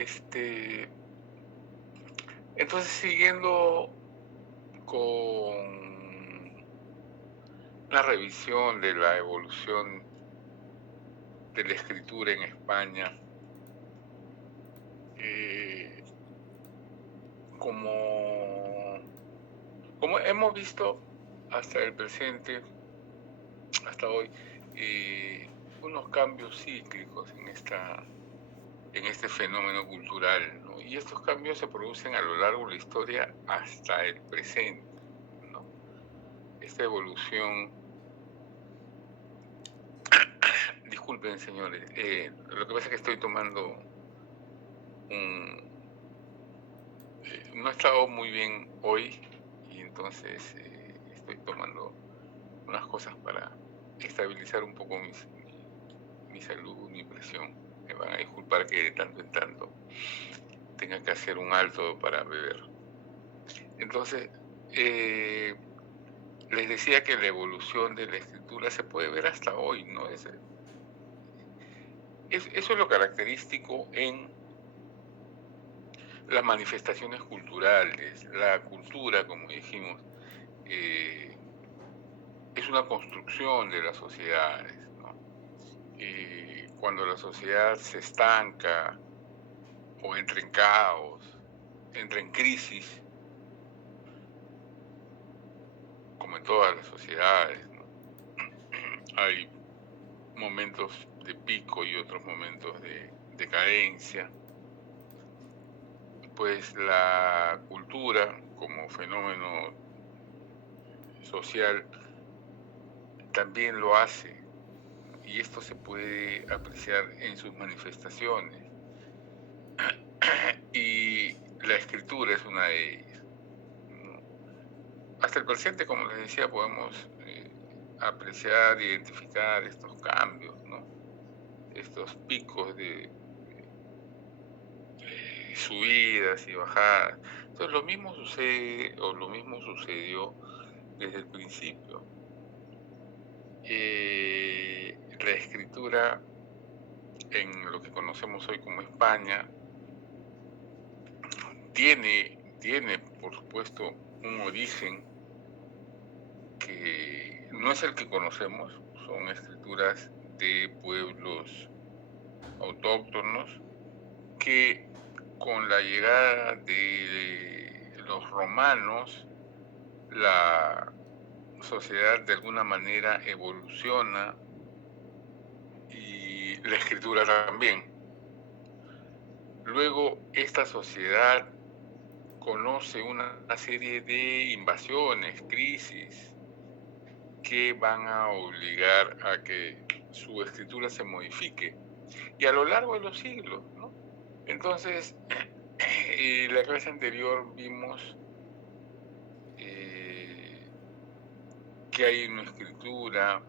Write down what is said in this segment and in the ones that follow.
Este, entonces, siguiendo con la revisión de la evolución de la escritura en España, eh, como, como hemos visto hasta el presente, hasta hoy, unos cambios cíclicos en este fenómeno cultural, ¿no? Y estos cambios se producen a lo largo de la historia hasta el presente, ¿no? Esta evolución, disculpen señores, lo que pasa es que estoy tomando un... no he estado muy bien hoy y entonces estoy tomando unas cosas para estabilizar un poco mi salud, mi presión. Me van a disculpar que de tanto en tanto tenga que hacer un alto para beber. Entonces, les decía que la evolución de la escritura se puede ver hasta hoy, ¿no? Eso es lo característico en las manifestaciones culturales. La cultura, como dijimos, eh, es una construcción de las sociedades, ¿no? Cuando la sociedad se estanca o entra en caos, entra en crisis, como en todas las sociedades, ¿no? Hay momentos de pico y otros momentos de decadencia. Pues la cultura como fenómeno social también lo hace, y esto se puede apreciar en sus manifestaciones. Y la escritura es una de ellas, ¿no? Hasta el presente, como les decía, podemos apreciar, identificar estos cambios, ¿no? Estos picos de subidas y bajadas. Entonces lo mismo sucede, o lo mismo sucedió desde el principio. La escritura en lo que conocemos hoy como España tiene, por supuesto, un origen que no es el que conocemos. Son escrituras de pueblos autóctonos que con la llegada de los romanos, la sociedad de alguna manera evoluciona y la escritura también. Luego, esta sociedad conoce una serie de invasiones, crisis, que van a obligar a que su escritura se modifique. Y a lo largo de los siglos, ¿no? Entonces, en la clase anterior vimos que hay una escritura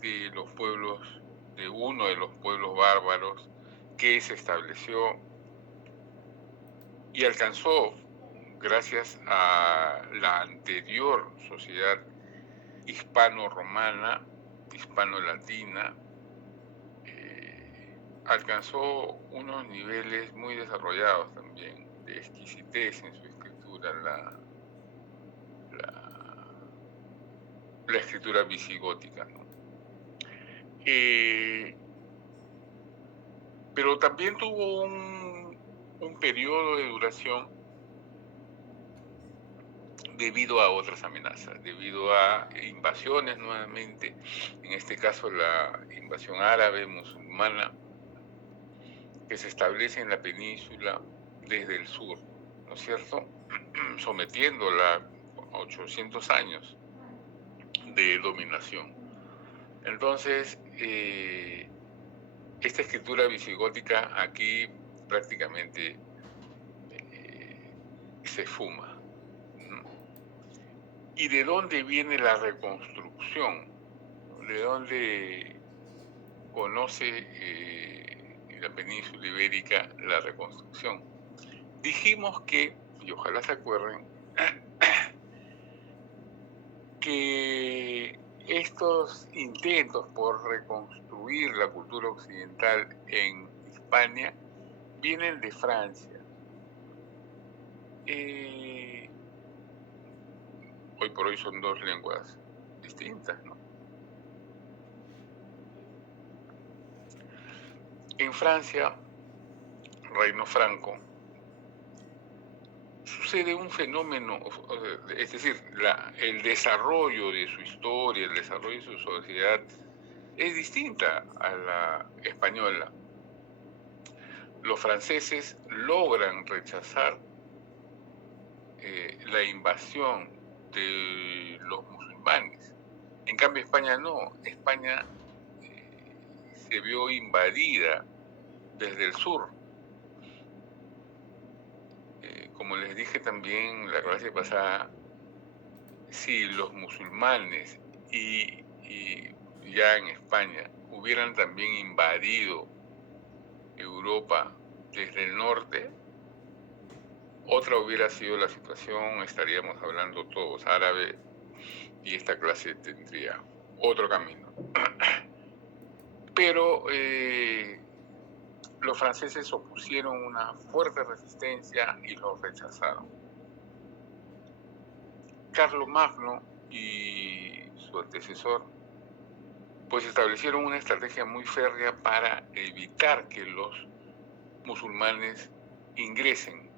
de los pueblos, de uno de los pueblos bárbaros, que se estableció y alcanzó, gracias a la anterior sociedad hispano-romana, hispano-latina, alcanzó unos niveles muy desarrollados también de exquisitez en su escritura, la escritura visigótica, ¿no? Pero también tuvo un periodo de duración debido a otras amenazas, debido a invasiones nuevamente, en este caso la invasión árabe, musulmana, que se establece en la península desde el sur, ¿no es cierto? Sometiéndola a 800 años de dominación. Entonces, esta escritura visigótica aquí prácticamente se fuma, ¿no? ¿Y de dónde viene la reconstrucción? ¿De dónde conoce la península ibérica la reconstrucción? Dijimos que, y ojalá se acuerden, que estos intentos por reconstruir la cultura occidental en Hispania vienen de Francia. Hoy por hoy son dos lenguas distintas, ¿no? En Francia, Reino Franco, sucede un fenómeno, es decir, el desarrollo de su historia, el desarrollo de su sociedad es distinta a la española. Los franceses logran rechazar la invasión de los musulmanes. En cambio, España no. España se vio invadida desde el sur. Como les dije también la clase pasada, si los musulmanes y ya en España hubieran también invadido Europa desde el norte, otra hubiera sido la situación, estaríamos hablando todos árabe y esta clase tendría otro camino. Pero los franceses opusieron una fuerte resistencia y los rechazaron. Carlomagno y su antecesor pues establecieron una estrategia muy férrea para evitar que los musulmanes ingresen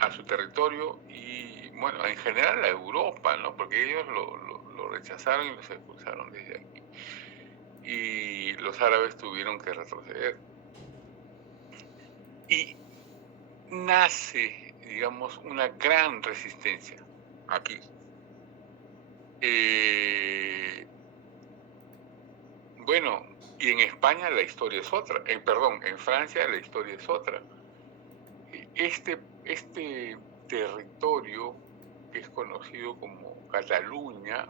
a su territorio y, bueno, en general a Europa, ¿no? Porque ellos lo rechazaron y los expulsaron desde aquí. Y los árabes tuvieron que retroceder. Y nace, digamos, una gran resistencia aquí. Bueno, y en España la historia es otra. En Francia la historia es otra. Este territorio que es conocido como Cataluña,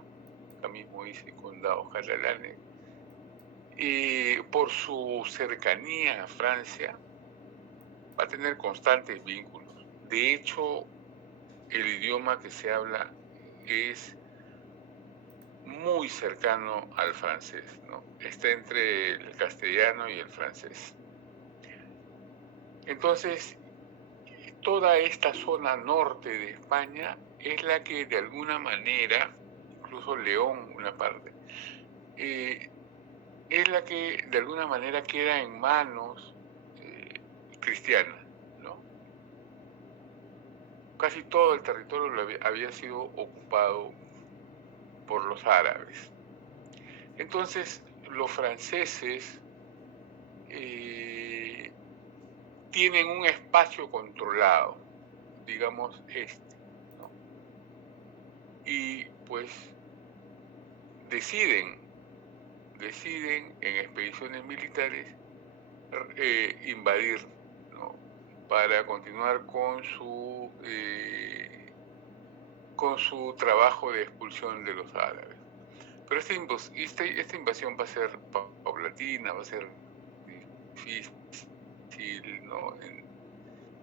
acá mismo dice condados catalanes, por su cercanía a Francia, va a tener constantes vínculos. De hecho, el idioma que se habla es muy cercano al francés, ¿no? Está entre el castellano y el francés. Entonces, toda esta zona norte de España es la que de alguna manera, incluso León una parte, es la que de alguna manera queda en manos cristianas, ¿no? Casi todo el territorio había sido ocupado por los árabes. Entonces, los franceses tienen un espacio controlado, digamos ¿no? Y pues deciden en expediciones militares invadir, ¿no? Para continuar con su trabajo de expulsión de los árabes. Pero esta invasión va a ser paulatina, va a ser difícil, ¿no? En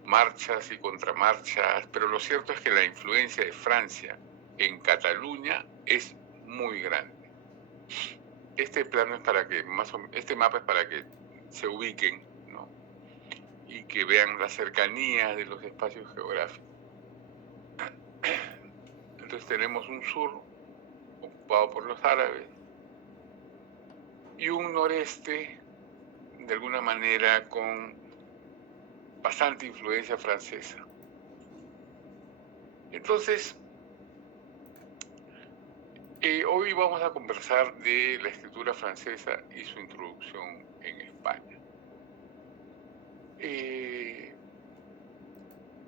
marchas y contramarchas, pero lo cierto es que la influencia de Francia en Cataluña es muy grande. Este plano es para que este mapa es para que se ubiquen, ¿no? Y que vean la cercanía de los espacios geográficos. Entonces tenemos un sur ocupado por los árabes y un noreste de alguna manera con bastante influencia francesa. Entonces, hoy vamos a conversar de la escritura francesa y su introducción en España.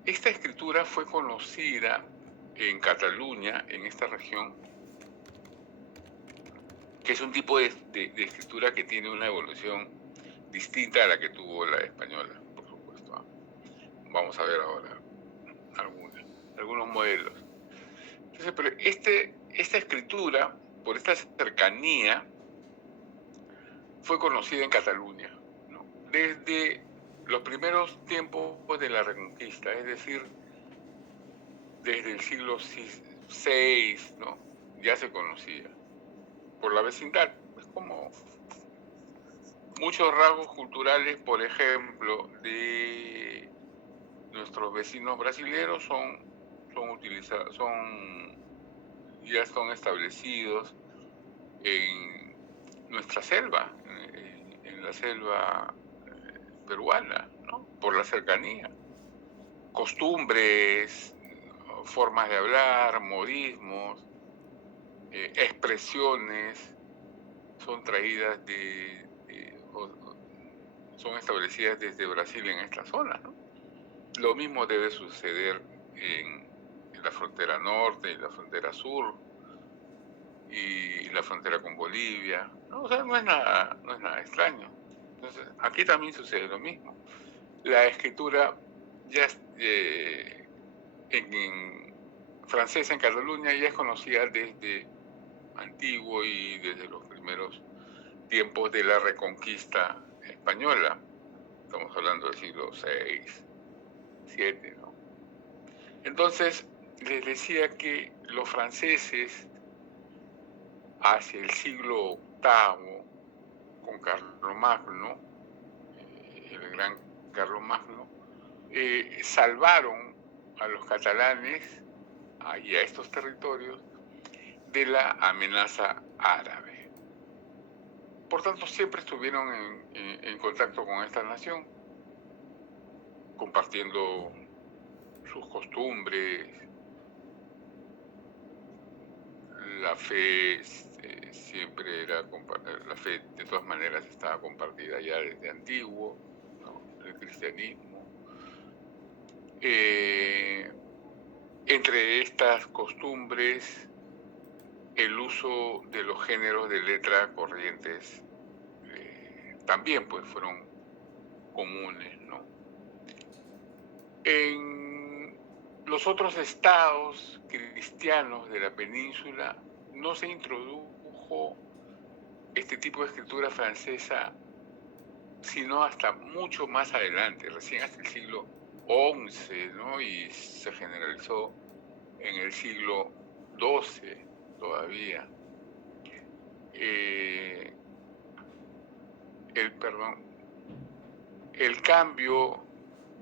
Esta escritura fue conocida en Cataluña, en esta región, que es un tipo de escritura que tiene una evolución distinta a la que tuvo la española, por supuesto. Vamos a ver ahora algunos modelos. Entonces, pero esta escritura, por esta cercanía, fue conocida en Cataluña, ¿no? Desde los primeros tiempos de la Reconquista, es decir, desde el siglo VI, ¿no? Ya se conocía por la vecindad. Es como muchos rasgos culturales, por ejemplo, de nuestros vecinos brasileños ya son establecidos en nuestra selva, en la selva peruana, ¿no? Por la cercanía. Costumbres, formas de hablar, modismos, expresiones son traídas son establecidas desde Brasil en esta zona, ¿no? Lo mismo debe suceder en la frontera norte, en la frontera sur y la frontera con Bolivia, ¿no? O sea, no es nada extraño. Entonces, aquí también sucede lo mismo. La escritura ya en francés en Cataluña ya es conocida desde antiguo y desde los primeros tiempos de la Reconquista española. Estamos hablando del siglo VI, VII, ¿no? Entonces, les decía que los franceses, hacia el siglo VIII, con Carlomagno, el gran Carlomagno, salvaron a los catalanes y a estos territorios de la amenaza árabe. Por tanto, siempre estuvieron en contacto con esta nación, compartiendo sus costumbres. La fe siempre era, la fe de todas maneras estaba compartida ya desde antiguo, ¿no? El cristianismo. Entre estas costumbres, el uso de los géneros de letra corrientes también pues fueron comunes, ¿no? En los otros estados cristianos de la península no se introdujo este tipo de escritura francesa sino hasta mucho más adelante, recién hasta el siglo XI, ¿no? Y se generalizó en el siglo XII todavía. El cambio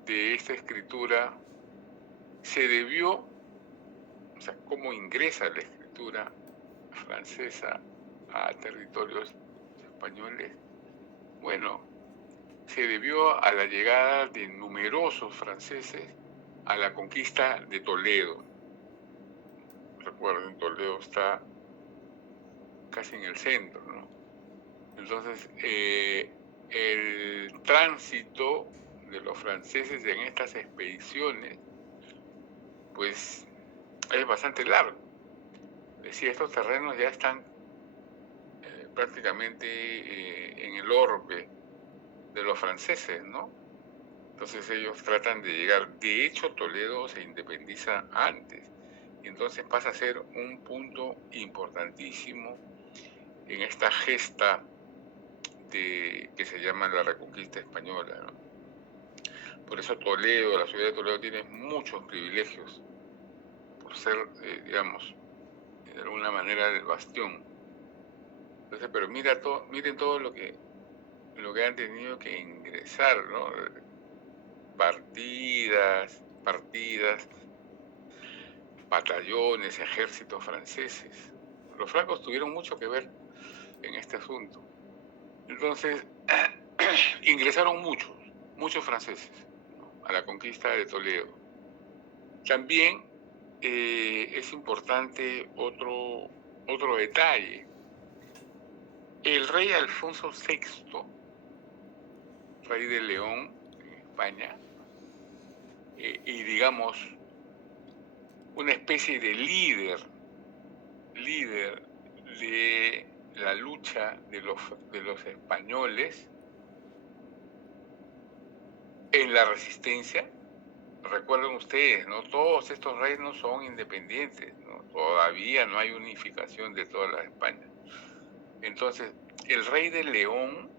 de esta escritura se debió, o sea, cómo ingresa la escritura francesa a territorios españoles. Bueno, se debió a la llegada de numerosos franceses a la conquista de Toledo. Recuerden, Toledo está casi en el centro, ¿no? Entonces, el tránsito de los franceses en estas expediciones, pues, es bastante largo. Es decir, estos terrenos ya están prácticamente en el orbe de los franceses, ¿no? Entonces ellos tratan de llegar. De hecho, Toledo se independiza antes. Y entonces pasa a ser un punto importantísimo en esta gesta que se llama la Reconquista Española, ¿no? Por eso Toledo, la ciudad de Toledo, tiene muchos privilegios por ser, digamos, de alguna manera el bastión. Entonces, pero miren todo lo que han tenido que ingresar, ¿no? Partidas, batallones, ejércitos franceses. Los francos tuvieron mucho que ver en este asunto. Entonces, ingresaron muchos franceses, ¿no? A la conquista de Toledo. También es importante otro detalle. El rey Alfonso VI, rey de León, en España, y digamos, una especie de líder de la lucha de los españoles en la resistencia. Recuerden ustedes, ¿no? Todos estos reinos son independientes, ¿no? Todavía no hay unificación de toda la España. Entonces, el rey de León,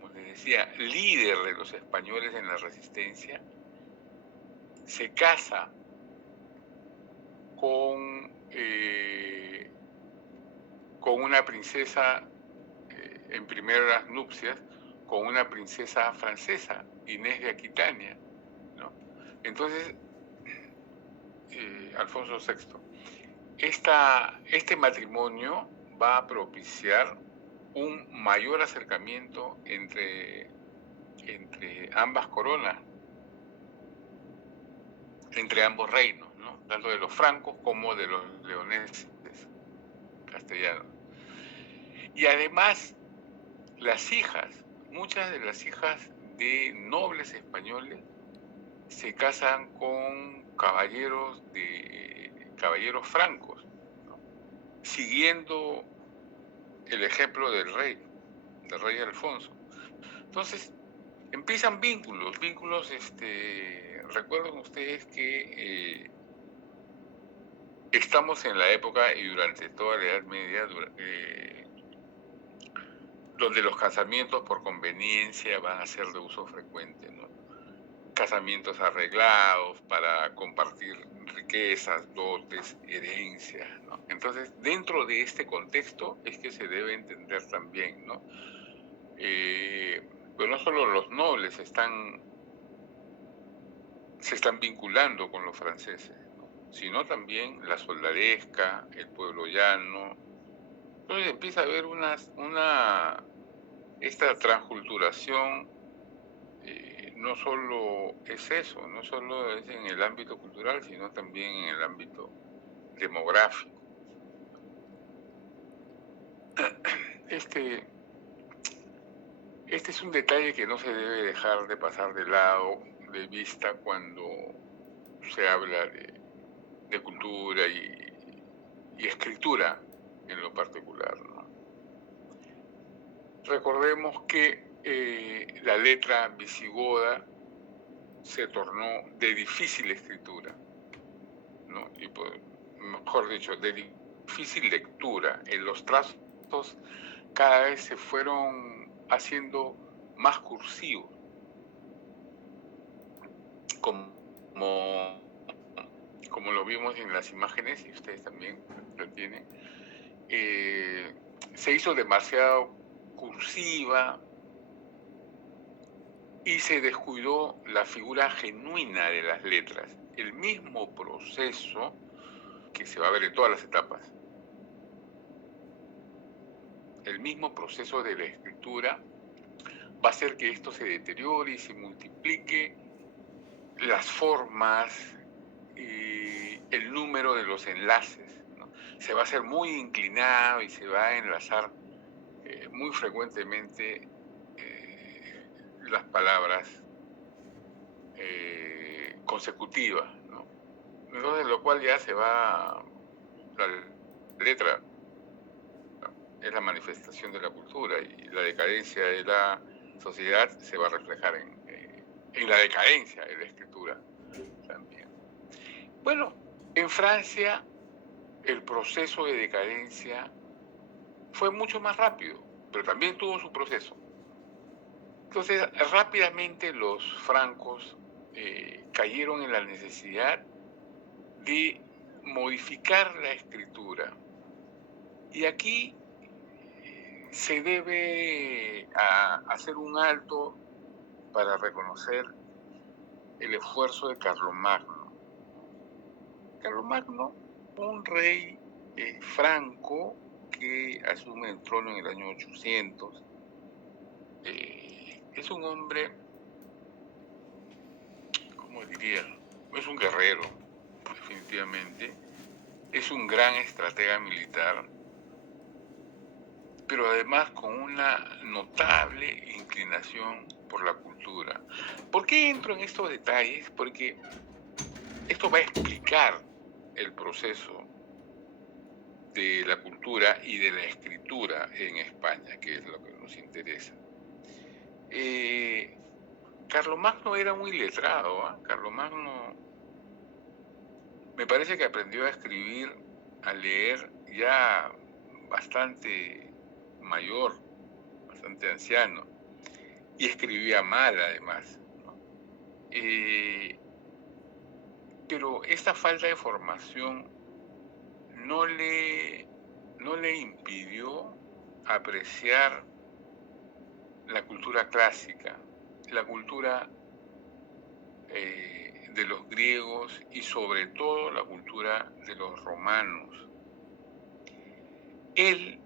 como les decía, líder de los españoles en la resistencia, se casa con una princesa en primeras nupcias, con una princesa francesa, Inés de Aquitania, ¿no? Entonces, Alfonso VI, este matrimonio va a propiciar un mayor acercamiento entre ambas coronas, entre ambos reinos, ¿no? Tanto de los francos como de los leoneses castellanos. Y además, muchas de las hijas de nobles españoles se casan con caballeros francos, ¿no? Siguiendo el ejemplo del rey Alfonso. Entonces, empiezan vínculos, recuerden ustedes que estamos en la época y durante toda la Edad Media, donde los casamientos por conveniencia van a ser de uso frecuente, ¿no? Casamientos arreglados para compartir riquezas, dotes, herencias, ¿no? Entonces, dentro de este contexto es que se debe entender también, ¿no? Pero no solo los nobles se están vinculando con los franceses, ¿no? Sino también la soldadesca, el pueblo llano. Entonces empieza a haber esta transculturación. No solo es eso, no solo es en el ámbito cultural, sino también en el ámbito demográfico. Este es un detalle que no se debe dejar de pasar de vista cuando se habla de cultura y escritura en lo particular, ¿no? Recordemos que la letra visigoda se tornó de difícil escritura, ¿no? Y mejor dicho, de difícil lectura. En los trazos cada vez se fueron haciendo más cursivos, como lo vimos en las imágenes, y ustedes también lo tienen. Se hizo demasiado cursiva y se descuidó la figura genuina de las letras. El mismo proceso que se va a ver en todas las etapas, el mismo proceso de la escritura va a hacer que esto se deteriore y se multiplique las formas y el número de los enlaces, ¿no? Se va a hacer muy inclinado y se va a enlazar muy frecuentemente las palabras consecutivas, ¿no? Entonces, lo cual ya la letra es la manifestación de la cultura y la decadencia de la sociedad se va a reflejar en la decadencia de la escritura también. Bueno, en Francia el proceso de decadencia fue mucho más rápido, pero también tuvo su proceso. Entonces, rápidamente los francos cayeron en la necesidad de modificar la escritura. Y aquí se debe hacer un alto para reconocer el esfuerzo de Carlomagno. Carlomagno, un rey franco que asume el trono en el año 800, es un hombre, ¿cómo diría? Es un guerrero, definitivamente. Es un gran estratega militar, pero además con una notable inclinación por la cultura. ¿Por qué entro en estos detalles? Porque esto va a explicar el proceso de la cultura y de la escritura en España, que es lo que nos interesa. Carlomagno era muy letrado, ¿eh? Carlomagno me parece que aprendió a escribir, a leer ya bastante mayor, bastante anciano, y escribía mal además, ¿no? Pero esta falta de formación no le impidió apreciar la cultura clásica, la cultura de los griegos y sobre todo la cultura de los romanos. Él,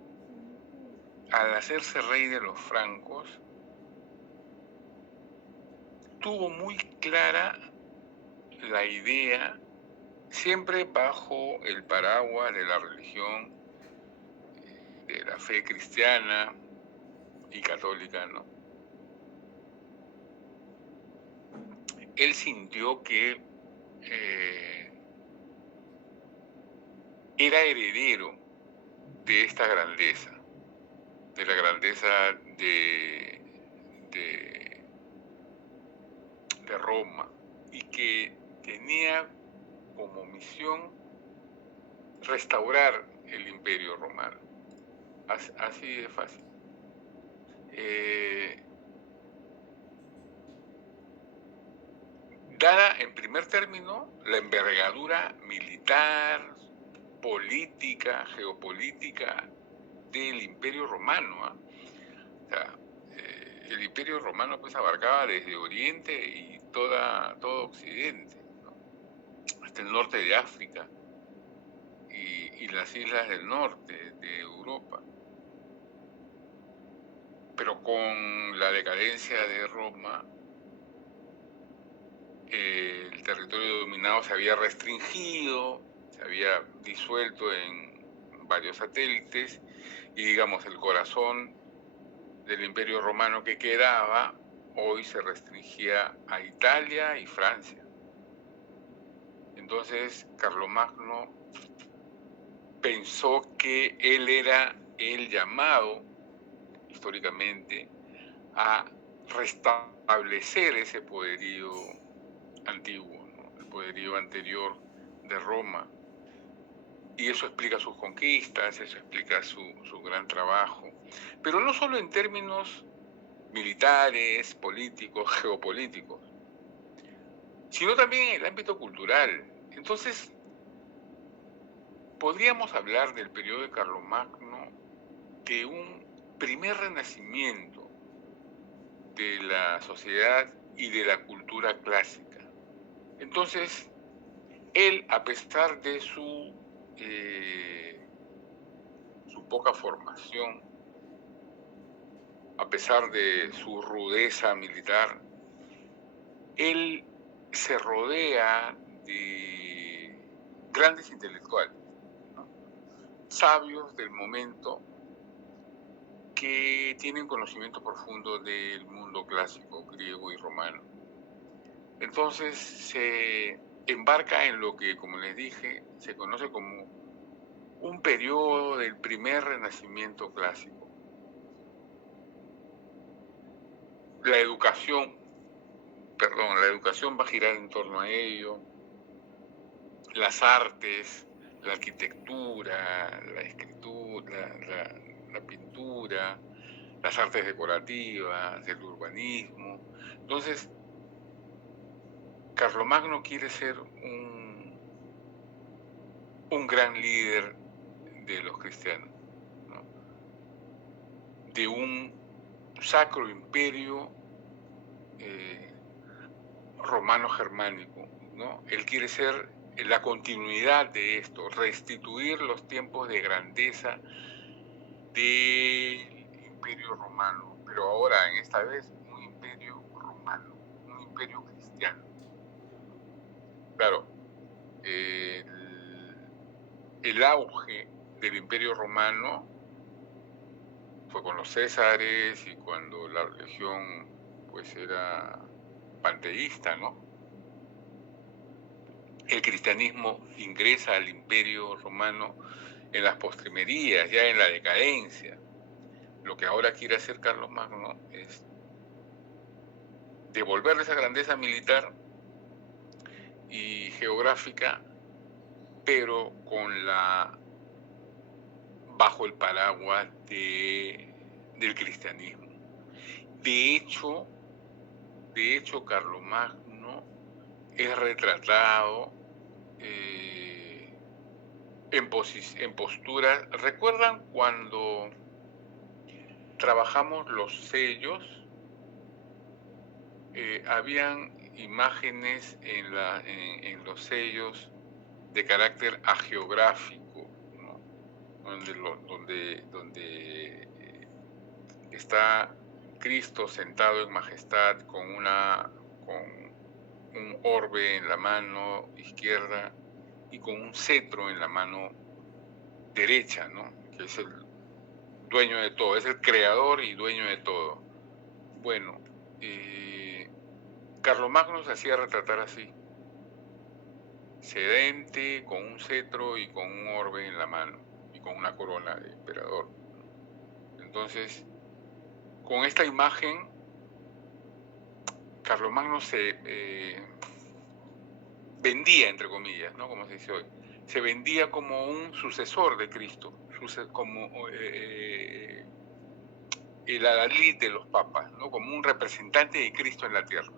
al hacerse rey de los francos, tuvo muy clara la idea, siempre bajo el paraguas de la religión, de la fe cristiana y católica, ¿no? Él sintió que era heredero de esta grandeza, de la grandeza de Roma, y que tenía como misión restaurar el Imperio Romano. Así de fácil. Dada en primer término la envergadura militar, política, geopolítica del Imperio Romano, o sea, el Imperio Romano pues abarcaba desde Oriente y todo Occidente, ¿no? Hasta el norte de África y las islas del norte de Europa. Pero con la decadencia de Roma, el territorio dominado se había restringido, se había disuelto en varios satélites, y digamos el corazón del Imperio Romano que quedaba hoy se restringía a Italia y Francia. Entonces Carlomagno pensó que él era el llamado históricamente a restablecer ese poderío antiguo, ¿no? El poderío anterior de Roma. Y eso explica sus conquistas, eso explica su gran trabajo. Pero no solo en términos militares, políticos, geopolíticos, sino también en el ámbito cultural. Entonces, podríamos hablar del periodo de Carlomagno de un primer renacimiento de la sociedad y de la cultura clásica. Entonces, él, a pesar de su poca formación, a pesar de su rudeza militar, él se rodea de grandes intelectuales, ¿no? Sabios del momento que tienen conocimiento profundo del mundo clásico griego y romano. Entonces se embarca en lo que, como les dije, se conoce como un periodo del primer renacimiento clásico. La educación va a girar en torno a ello, las artes, la arquitectura, la escritura, la pintura, las artes decorativas, el urbanismo. Entonces, Carlomagno quiere ser un gran líder de los cristianos, ¿no? De un sacro imperio romano-germánico, ¿no? Él quiere ser la continuidad de esto, restituir los tiempos de grandeza del imperio romano, pero ahora, en esta vez, un imperio romano, un imperio cristiano. Claro, el auge del imperio romano fue con los césares y cuando la religión pues era panteísta, ¿no? El cristianismo ingresa al imperio romano en las postrimerías, ya en la decadencia. Lo que ahora quiere hacer Carlomagno es devolverle esa grandeza militar y geográfica, pero bajo el paraguas del cristianismo. De hecho, Carlomagno es retratado en posturas. ¿Recuerdan cuando trabajamos los sellos, habían imágenes en los sellos de carácter hagiográfico, ¿no? donde está Cristo sentado en majestad con un orbe en la mano izquierda y con un cetro en la mano derecha, ¿no? Que es el dueño de todo, es el creador y dueño de todo. Bueno, Carlomagno se hacía retratar así, sedente, con un cetro y con un orbe en la mano y con una corona de emperador. Entonces, con esta imagen, Carlomagno se vendía, entre comillas, ¿no? Como se dice hoy, se vendía como un sucesor de Cristo, como el adalid de los papas, ¿no? Como un representante de Cristo en la tierra.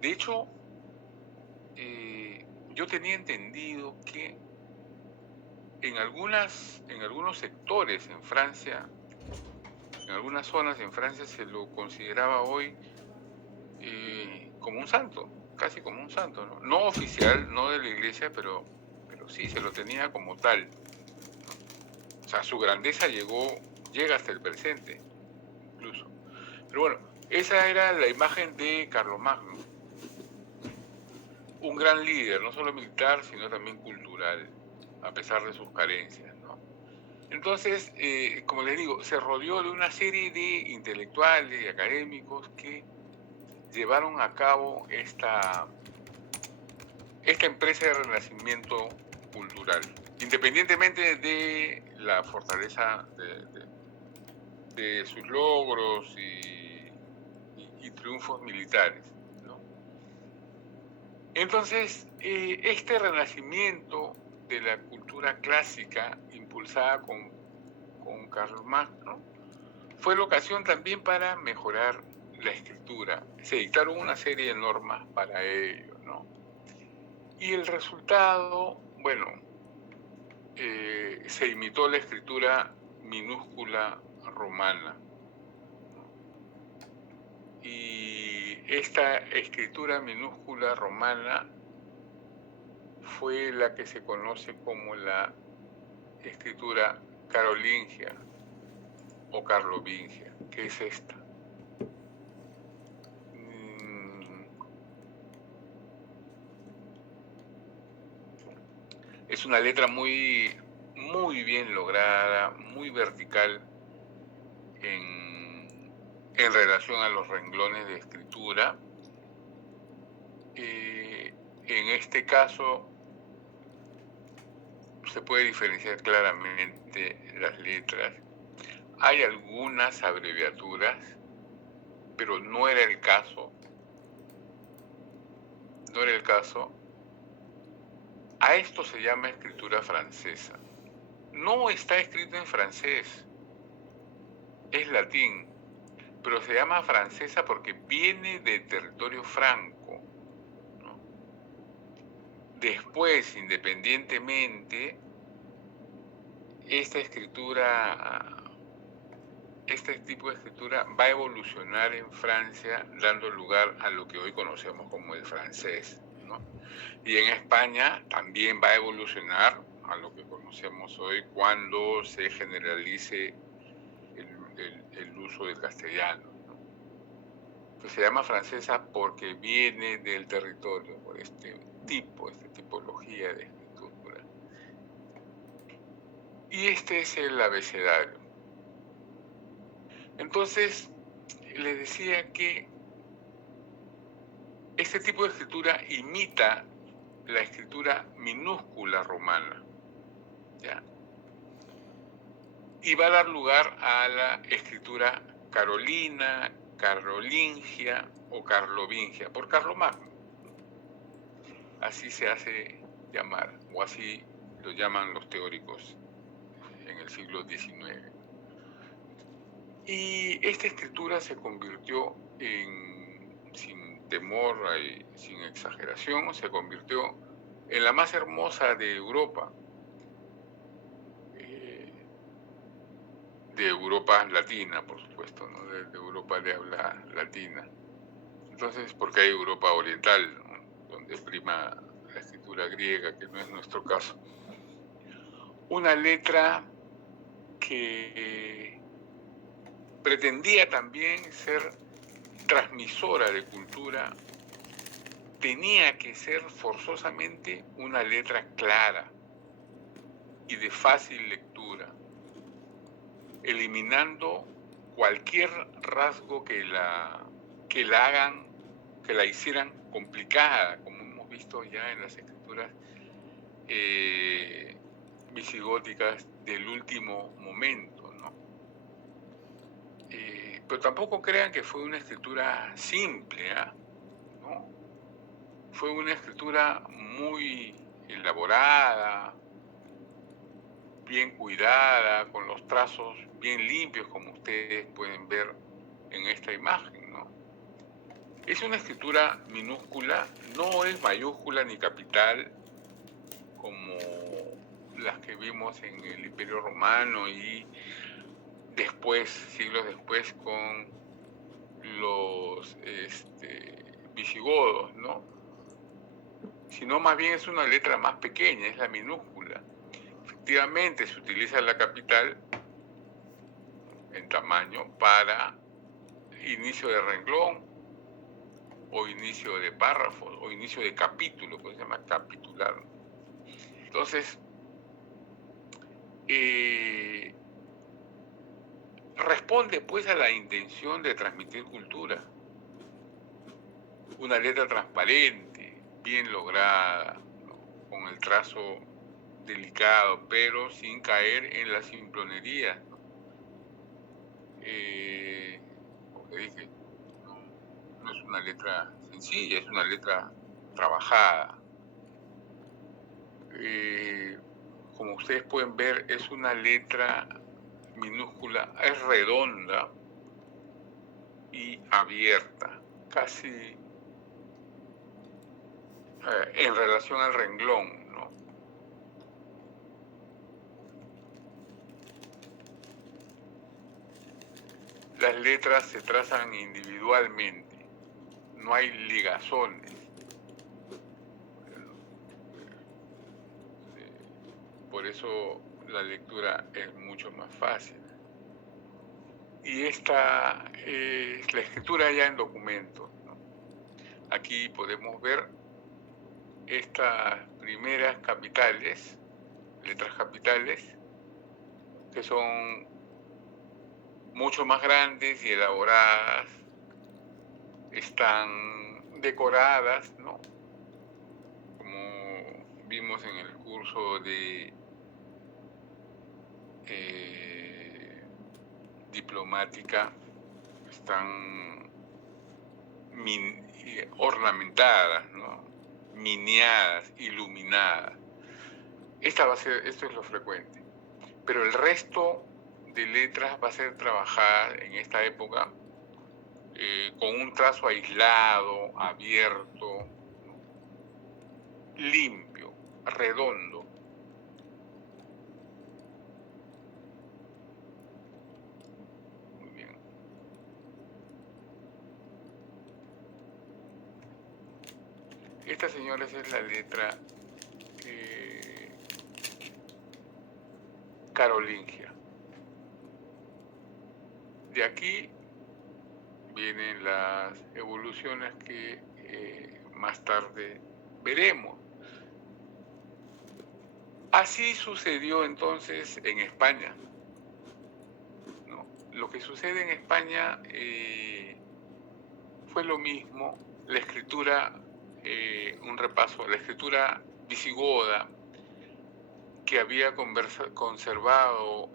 De hecho, yo tenía entendido que en algunos sectores en Francia, en algunas zonas en Francia se lo consideraba hoy como un santo, casi como un santo, ¿no? No oficial, no de la iglesia, pero sí se lo tenía como tal. O sea, su grandeza llega hasta el presente, incluso. Pero bueno, esa era la imagen de Carlomagno. Un gran líder, no solo militar, sino también cultural, a pesar de sus carencias, ¿no? Entonces, como les digo, se rodeó de una serie de intelectuales y académicos que llevaron a cabo esta empresa de renacimiento cultural, independientemente de la fortaleza de sus logros y triunfos militares, ¿no? Entonces, este renacimiento de la cultura clásica, impulsada con Carlomagno, fue la ocasión también para mejorar la escritura. Se dictaron una serie de normas para ello, ¿no? Y el resultado, bueno, se imitó la escritura minúscula romana. Y esta escritura minúscula romana fue la que se conoce como la escritura carolingia o carlovingia, que es esta. Es una letra muy bien lograda, muy vertical en relación a los renglones de escritura. En este caso se puede diferenciar claramente las letras. Hay algunas abreviaturas, pero no era el caso. No era el caso. A esto se llama escritura francesa. No está escrito en francés, es latín, pero se llama francesa porque viene del territorio franco, ¿no? Después, independientemente, este tipo de escritura va a evolucionar en Francia, dando lugar a lo que hoy conocemos como el francés, ¿no? Y en España también va a evolucionar a lo que conocemos hoy cuando se generalice el uso del castellano, ¿no? Pues se llama francesa porque viene del territorio, por esta tipología de escritura. Y este es el abecedario. Entonces, les decía que este tipo de escritura imita la escritura minúscula romana, ¿ya? Y va a dar lugar a la escritura carolina, carolingia o carlovingia, por Carlomagno. Así se hace llamar, o así lo llaman los teóricos en el siglo XIX. Y esta escritura se convirtió sin temor y sin exageración, se convirtió en la más hermosa de Europa. de Europa latina, por supuesto, ¿no? De Europa de habla latina. Entonces, porque hay Europa oriental, ¿no? Donde prima la escritura griega, que no es nuestro caso. Una letra que pretendía también ser transmisora de cultura, tenía que ser forzosamente una letra clara y de fácil lectura, eliminando cualquier rasgo que la hicieran complicada, como hemos visto ya en las escrituras visigóticas del último momento, ¿no? Pero tampoco crean que fue una escritura simple, ¿no? Fue una escritura muy elaborada, bien cuidada, con los trazos bien limpios, como ustedes pueden ver en esta imagen, ¿no? Es una escritura minúscula, no es mayúscula ni capital, como las que vimos en el Imperio Romano y después, siglos después, con los visigodos, ¿no? Sino más bien es una letra más pequeña, es la minúscula. Efectivamente, se utiliza la capital en tamaño para inicio de renglón, o inicio de párrafo, o inicio de capítulo, que se llama capitular. Entonces, responde pues a la intención de transmitir cultura. Una letra transparente, bien lograda, ¿no? Con el trazo delicado, pero sin caer en la simplonería, ¿no? Como dije, no es una letra sencilla, es una letra trabajada. Como ustedes pueden ver, es una letra minúscula, es redonda y abierta, casi en relación al renglón, ¿no? Las letras se trazan individualmente, no hay ligazones. Por eso la lectura es mucho más fácil. Y esta es la escritura ya en documentos, ¿no? Aquí podemos ver estas primeras capitales, letras capitales, que son mucho más grandes y elaboradas, están decoradas, ¿no? Como vimos en el curso de diplomática, están ornamentadas, ¿no? Miniadas, iluminadas. Esto es lo frecuente. Pero el resto de letras va a ser trabajada en esta época con un trazo aislado, abierto, limpio, redondo. Muy bien. Esta, señores, es la letra carolingia. De aquí vienen las evoluciones que más tarde veremos. Así sucedió entonces en España, ¿no? Lo que sucede en España fue lo mismo. La escritura, un repaso, la escritura visigoda, que había conservado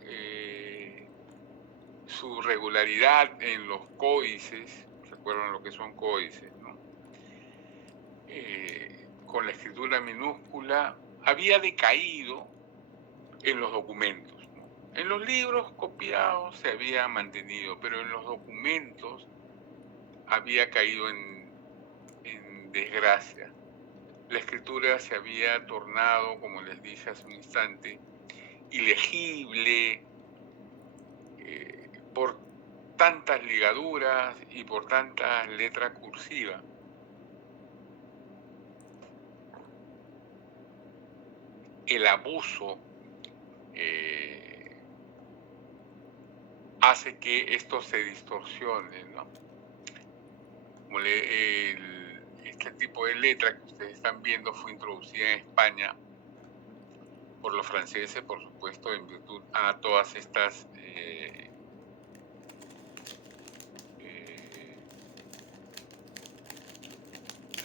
su regularidad en los códices, recuerdan lo que son códices, ¿no? Con la escritura minúscula, había decaído en los documentos, ¿no? En los libros copiados se había mantenido, pero en los documentos había caído en desgracia. La escritura se había tornado, como les dije hace un instante, ilegible, por tantas ligaduras y por tanta letra cursiva. El abuso hace que esto se distorsione, ¿no? Como este tipo de letra que ustedes están viendo fue introducida en España por los franceses, por supuesto, en virtud a todas estas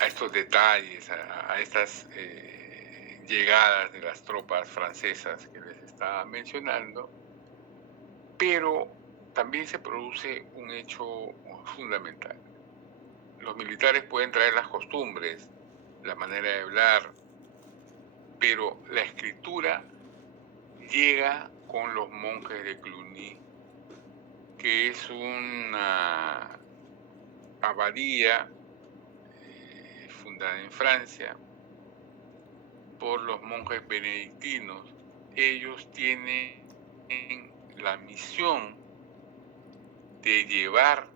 a estos detalles, a estas llegadas de las tropas francesas que les estaba mencionando, pero también se produce un hecho fundamental. Los militares pueden traer las costumbres, la manera de hablar, pero la escritura llega con los monjes de Cluny, que es una abadía fundada en Francia por los monjes benedictinos. Ellos tienen la misión de llevar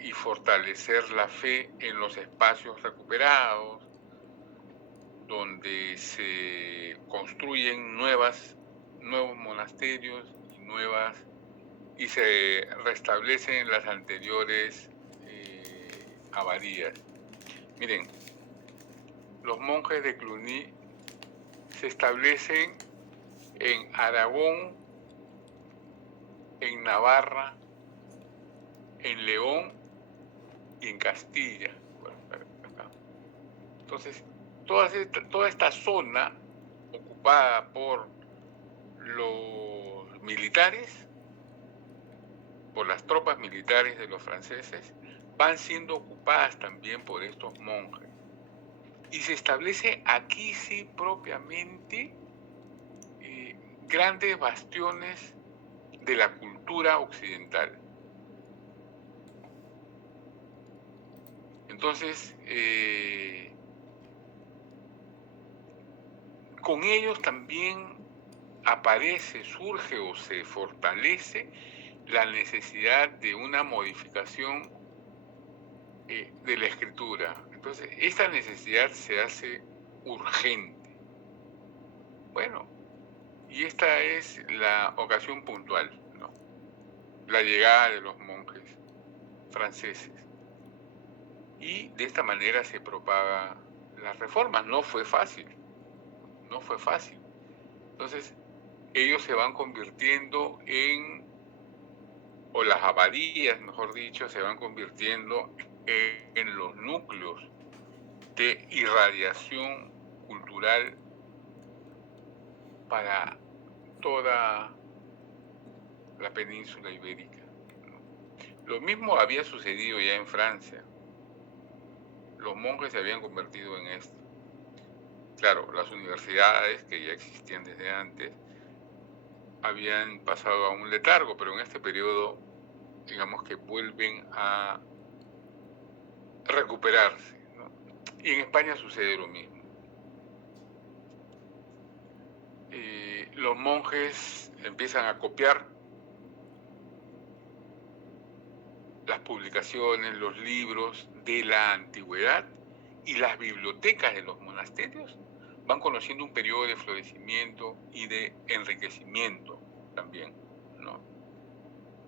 y fortalecer la fe en los espacios recuperados, donde se construyen nuevos monasterios y se restablecen las anteriores abadías. Miren, los monjes de Cluny se establecen en Aragón, en Navarra, en León y en Castilla. Entonces, toda esta zona ocupada por los militares, por las tropas militares de los franceses, van siendo ocupadas también por estos monjes. Y se establece aquí sí propiamente grandes bastiones de la cultura occidental. Entonces, con ellos también surge o se fortalece la necesidad de una modificación de la escritura. Entonces, esta necesidad se hace urgente. Bueno, y esta es la ocasión puntual, ¿no? La llegada de los monjes franceses. Y de esta manera se propaga las reformas. No fue fácil. Entonces, ellos se van convirtiendo o las abadías, mejor dicho, se van convirtiendo en los núcleos de irradiación cultural para toda la península ibérica. Lo mismo había sucedido ya en Francia. Los monjes se habían convertido en esto. Claro, las universidades, que ya existían desde antes, habían pasado a un letargo, pero en este periodo, digamos que vuelven a recuperarse, ¿no? Y en España sucede lo mismo. Los monjes empiezan a copiar las publicaciones, los libros de la antigüedad, y las bibliotecas de los monasterios van conociendo un periodo de florecimiento y de enriquecimiento también, ¿no?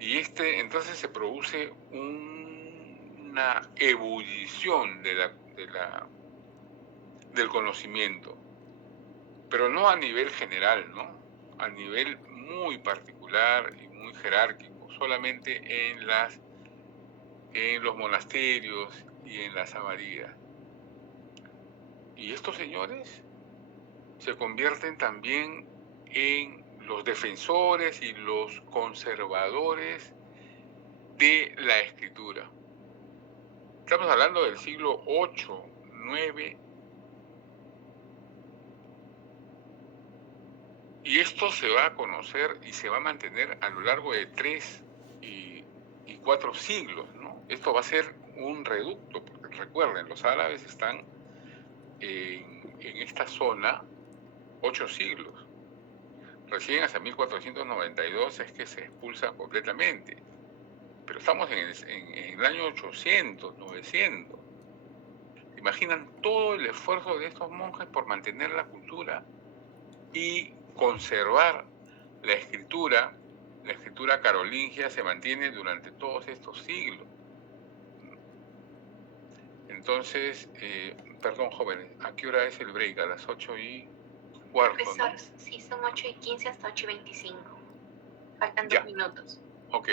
Y entonces se produce una ebullición del conocimiento, pero no a nivel general, ¿no? A nivel muy particular y muy jerárquico, solamente en los monasterios y en las abadías. Y estos señores se convierten también en los defensores y los conservadores de la escritura. Estamos hablando del siglo VIII, IX, y esto se va a conocer y se va a mantener a lo largo de 3 y 4 siglos, ¿no? Esto va a ser un reducto, porque recuerden, los árabes están en esta zona 8 siglos. Recién hasta 1492 es que se expulsa completamente. Pero estamos en el año 800, 900. ¿Se imaginan todo el esfuerzo de estos monjes por mantener la cultura y conservar la escritura? La escritura carolingia se mantiene durante todos estos siglos. Entonces, perdón, jóvenes, ¿a qué hora es el break? A las 8:15, Profesor, ¿no? sí, son 8:15 hasta 8:25. Faltan 2 minutos. Ok.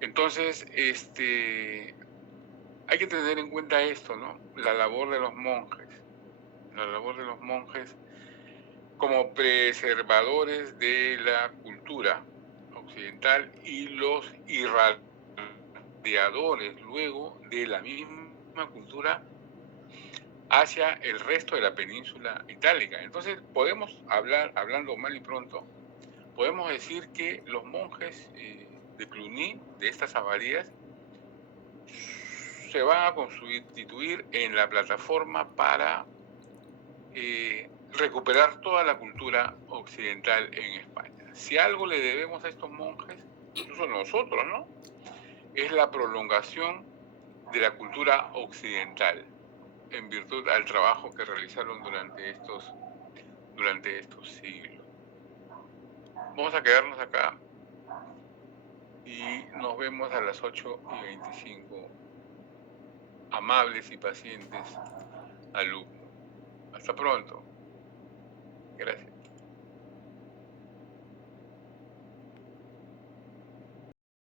Entonces, hay que tener en cuenta esto, ¿no? La labor de los monjes. La labor de los monjes como preservadores de la cultura occidental y los irradiadores luego de la misma cultura hacia el resto de la península itálica. Entonces podemos hablar, hablando mal y pronto, podemos decir que los monjes de Cluny, de estas abadías, se van a constituir en la plataforma para recuperar toda la cultura occidental en España. Si algo le debemos a estos monjes, incluso nosotros, ¿no? Es la prolongación de la cultura occidental en virtud al trabajo que realizaron durante estos siglos. Vamos a quedarnos acá y nos vemos a las 8:25, amables y pacientes alumnos. Hasta pronto. Gracias.